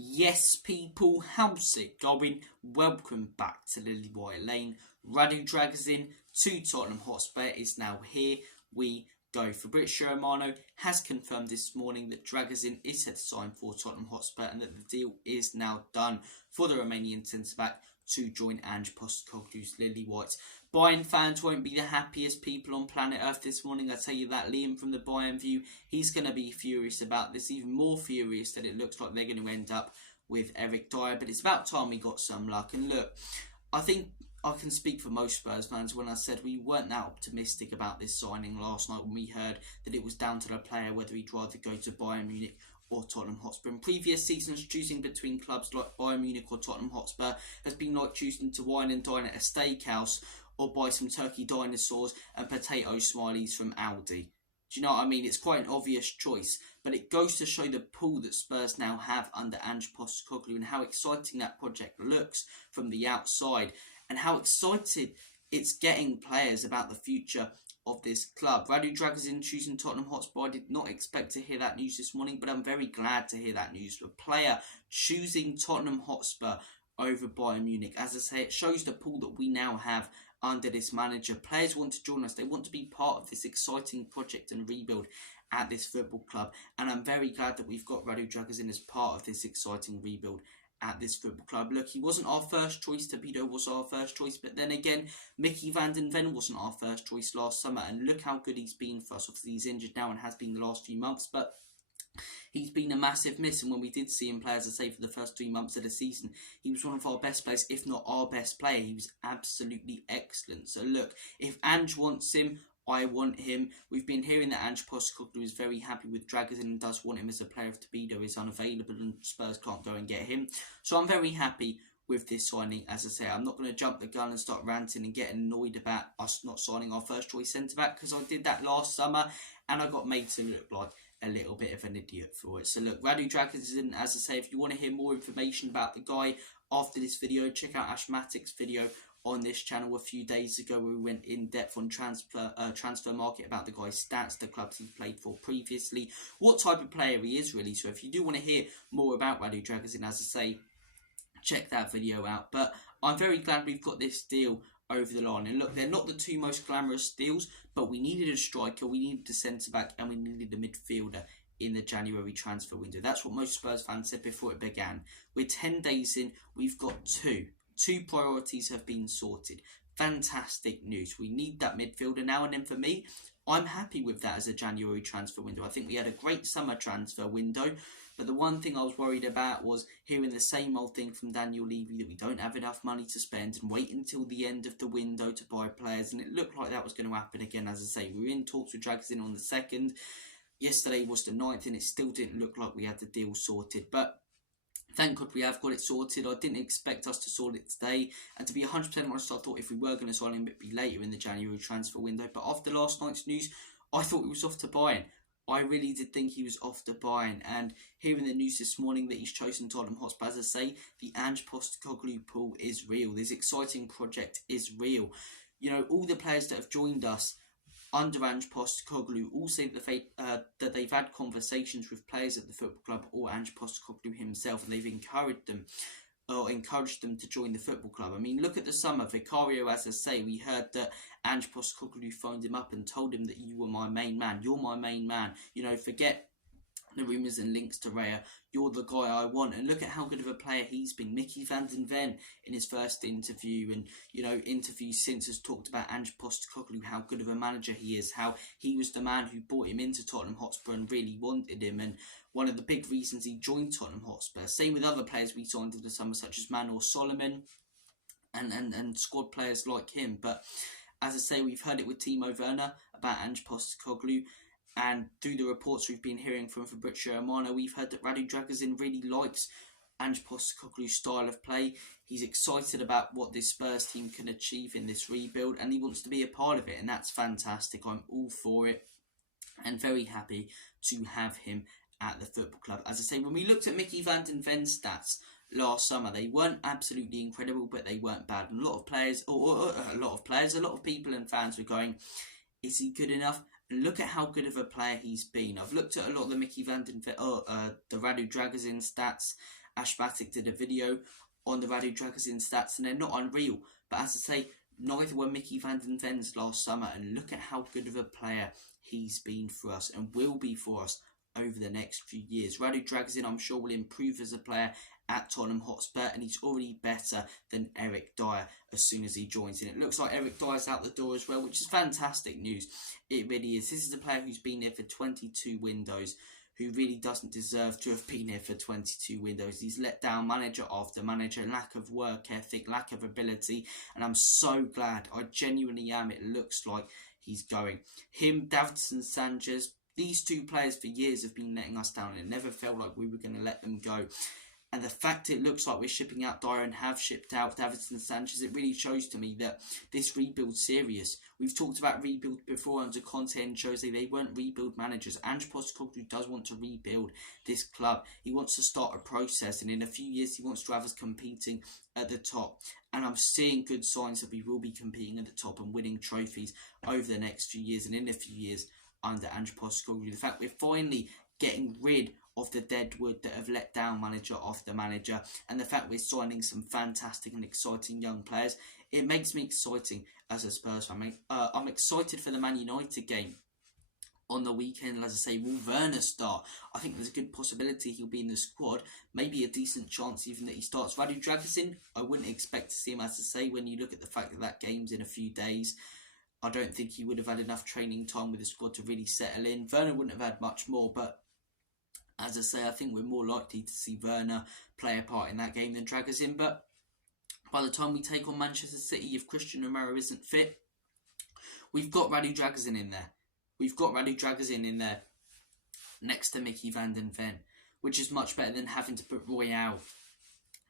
Yes, people, how's it going? Welcome back to Lily White Lane. Radu Dragusin to Tottenham Hotspur is now here. We go. Fabrizio Romano has confirmed this morning that Dragusin is set to sign for Tottenham Hotspur and that the deal is now done for the Romanian centre-back to join Ange Postecoglou's Lily Whites. Bayern fans won't be the happiest people on planet Earth this morning, I tell you that. Liam from the Bayern View, he's going to be furious about this, even more furious that it looks like they're going to end up with Eric Dyer, but it's about time we got some luck. And look, I think I can speak for most Spurs fans when I said we weren't that optimistic about this signing last night when we heard that it was down to the player whether he'd rather go to Bayern Munich or Tottenham Hotspur. In previous seasons, choosing between clubs like Bayern Munich or Tottenham Hotspur has been like choosing to wine and dine at a steakhouse or buy some turkey dinosaurs and potato smileys from Aldi. Do you know what I mean? It's quite an obvious choice, but it goes to show the pull that Spurs now have under Ange Postecoglou and how exciting that project looks from the outside and how excited it's getting players about the future of this club. Radu Dragusin choosing Tottenham Hotspur. I did not expect to hear that news this morning, but I'm very glad to hear that news. A player choosing Tottenham Hotspur over Bayern Munich. As I say, it shows the pull that we now have under this manager. Players want to join us. They want to be part of this exciting project and rebuild at this football club. And I'm very glad that we've got Radu Dragusin as part of this exciting rebuild at this football club. Look, he wasn't our first choice. Todibo was our first choice. But then again, Mickey van den Ven wasn't our first choice last summer. And look how good he's been for us. Obviously, he's injured now and has been the last few months. But he's been a massive miss, and when we did see him play, as I say, for the first 3 months of the season, he was one of our best players, if not our best player. He was absolutely excellent. So look, if Ange wants him, I want him. We've been hearing that Ange Postecoglou is very happy with Dragusin and does want him as a player if Todibo is unavailable and Spurs can't go and get him. So I'm very happy with this signing. As I say, I'm not going to jump the gun and start ranting and getting annoyed about us not signing our first choice centre-back, because I did that last summer and I got made to look like a little bit of an idiot for it. So look, Radu Dragusin, as I say, if you want to hear more information about the guy after this video, check out Ash Matic's video on this channel a few days ago where we went in depth on transfer market about the guy's stats, the clubs he played for previously, what type of player he is really. So if you do want to hear more about Radu Dragusin, as I say, check that video out. But I'm very glad we've got this deal over the line. And look, they're not the two most glamorous deals, but we needed a striker, we needed a centre-back, and we needed a midfielder in the January transfer window. That's what most Spurs fans said before it began. We're 10 days in, we've got two. Two priorities have been sorted. Fantastic news. We need that midfielder now, and then for me, I'm happy with that as a January transfer window. I think we had a great summer transfer window, but the one thing I was worried about was hearing the same old thing from Daniel Levy, that we don't have enough money to spend and wait until the end of the window to buy players, and it looked like that was going to happen again. As I say, we were in talks with Dragusin on the 2nd. Yesterday was the 9th, and it still didn't look like we had the deal sorted, but thank God we have got it sorted. I didn't expect us to sort it today. And to be 100% honest, I thought if we were going to sign him, it'd be later in the January transfer window. But after last night's news, I thought he was off to Bayern. I really did think he was off to Bayern. And hearing the news this morning that he's chosen Tottenham Hotspur, as I say, the Ange Postecoglou pull is real. This exciting project is real. You know, all the players that have joined us under Ange Postecoglou all say that they've had conversations with players at the football club or Ange Postecoglou himself, and they've encouraged them to join the football club. I mean, look at the summer. Vicario, as I say, we heard that Ange Postecoglou phoned him up and told him that you were my main man. You're my main man. You know, forget the rumours and links to Raya. You're the guy I want. And look at how good of a player he's been. Mickey van den Ven in his first interview, and you know, interviews since, has talked about Ange Postecoglou, how good of a manager he is, how he was the man who brought him into Tottenham Hotspur and really wanted him, and one of the big reasons he joined Tottenham Hotspur. Same with other players we signed in the summer, such as Manor Solomon and squad players like him. But as I say, we've heard it with Timo Werner about Ange Postecoglou. And through the reports we've been hearing from Fabrizio Romano, we've heard that Radu Dragusin really likes Ange Postecoglou's style of play. He's excited about what this Spurs team can achieve in this rebuild, and he wants to be a part of it, and that's fantastic. I'm all for it and very happy to have him at the football club. As I say, when we looked at Mickey van den Ven's stats last summer, they weren't absolutely incredible, but they weren't bad. And a lot of people and fans were going, is he good enough? And look at how good of a player he's been. I've looked at a lot of the Mickey van den Ven, the Radu Dragusin stats, Ashmatic did a video on the Radu Dragusin stats, and they're not unreal. But as I say, neither were Mickey van den Ven's last summer, and look at how good of a player he's been for us and will be for us over the next few years. Radu Dragusin, I'm sure, will improve as a player at Tottenham Hotspur, and he's already better than Eric Dyer as soon as he joins in. It looks like Eric Dyer's out the door as well, which is fantastic news. It really is. This is a player who's been here for 22 windows, who really doesn't deserve to have been here for 22 windows. He's let down manager after manager, lack of work ethic, lack of ability, and I'm so glad, I genuinely am, it looks like he's going. Him, Davinson Sanchez, these two players for years have been letting us down, and it never felt like we were going to let them go. And the fact it looks like we're shipping out Dyer and have shipped out Davinson Sanchez, it really shows to me that this rebuild's serious. We've talked about rebuild before under Conte and Jose. They weren't rebuild managers. Ange Postecoglou does want to rebuild this club. He wants to start a process, and in a few years he wants to have us competing at the top. And I'm seeing good signs that we will be competing at the top and winning trophies over the next few years and in a few years under Ange Postecoglou. The fact we're finally getting rid of the deadwood that have let down manager after manager, and the fact we're signing some fantastic and exciting young players, it makes me exciting as a Spurs fan. I'm excited for the Man United game on the weekend. As I say, will Werner start? I think there's a good possibility he'll be in the squad. Maybe a decent chance even that he starts. Radu Dragusin, I wouldn't expect to see him, as I say, when you look at the fact that that game's in a few days. I don't think he would have had enough training time with the squad to really settle in. Werner wouldn't have had much more, but as I say, I think we're more likely to see Werner play a part in that game than Dragusin. But by the time we take on Manchester City, if Christian Romero isn't fit, we've got Radu Dragusin in there. We've got Radu Dragusin in there next to Mickey van den Ven, which is much better than having to put Royale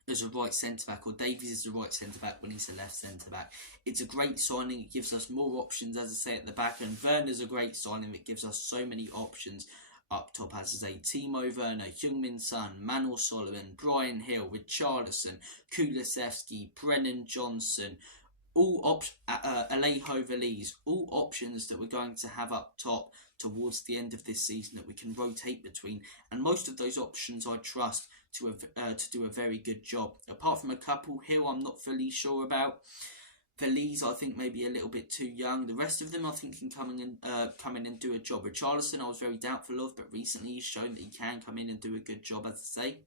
as a right centre-back, or Davies as a right centre-back when he's a left centre-back. It's a great signing. It gives us more options, as I say, at the back. And Werner's a great signing. It gives us so many options up top, as I say. Timo Werner, Heung-min Son, Manuel Solomon, Brian Hill, Richarlison, Kulusevski, Brennan Johnson, all Alejo Veliz, all options that we're going to have up top towards the end of this season that we can rotate between, and most of those options I trust to do a very good job. Apart from a couple, Hill I'm not fully sure about. Veliz I think maybe a little bit too young. The rest of them I think can come in and do a job. Richarlison I was very doubtful of, but recently he's shown that he can come in and do a good job, as I say.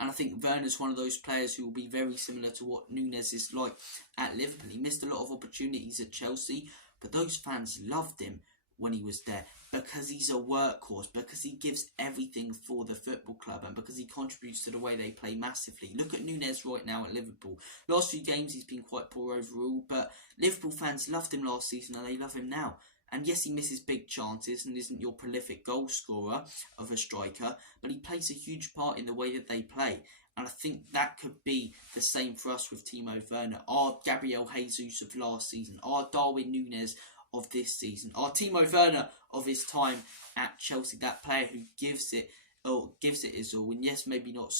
And I think Werner's one of those players who will be very similar to what Nunes is like at Liverpool. He missed a lot of opportunities at Chelsea, but those fans loved him when he was there because he's a workhorse, because he gives everything for the football club, and because he contributes to the way they play massively. Look at Nunes right now at Liverpool. Last few games he's been quite poor overall, but Liverpool fans loved him last season and they love him now. And yes, he misses big chances and isn't your prolific goal scorer of a striker, but he plays a huge part in the way that they play. And I think that could be the same for us with Timo Werner, our Gabriel Jesus of last season, our Darwin Nunes of this season, our Timo Werner of his time at Chelsea, that player who gives it his all. And yes, maybe not,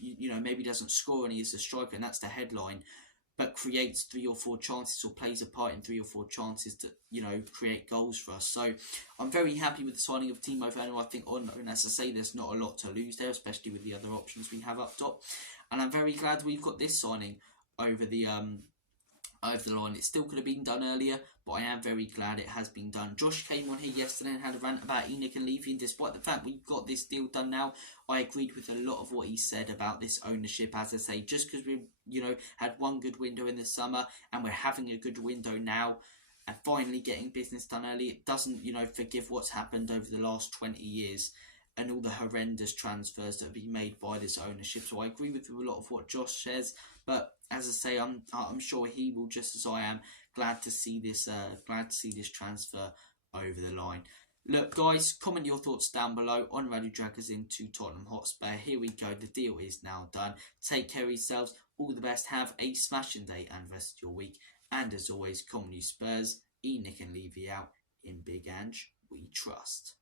maybe doesn't score and he is a striker, and that's the headline, but creates 3 or 4 chances, or plays a part in 3 or 4 chances that, create goals for us. So I'm very happy with the signing of Timo Werner. I think, and as I say, there's not a lot to lose there, especially with the other options we have up top. And I'm very glad we've got this signing over the line. It still could have been done earlier, but I am very glad it has been done. Josh came on here yesterday and had a rant about Enoch and Levy, and despite the fact we've got this deal done now, I agreed with a lot of what he said about this ownership. As I say, just because we had one good window in the summer and we're having a good window now and finally getting business done early, it doesn't forgive what's happened over the last 20 years and all the horrendous transfers that have been made by this ownership. So I agree with a lot of what Josh says, but as I say, I'm sure he will, just as I am, glad to see this transfer over the line. Look, guys, comment your thoughts down below on Radu Dragusin to Tottenham Hotspur. Here we go. The deal is now done. Take care of yourselves. All the best. Have a smashing day and rest of your week. And as always, come on, you Spurs. Enoch and Levy out. In Big Ange, we trust.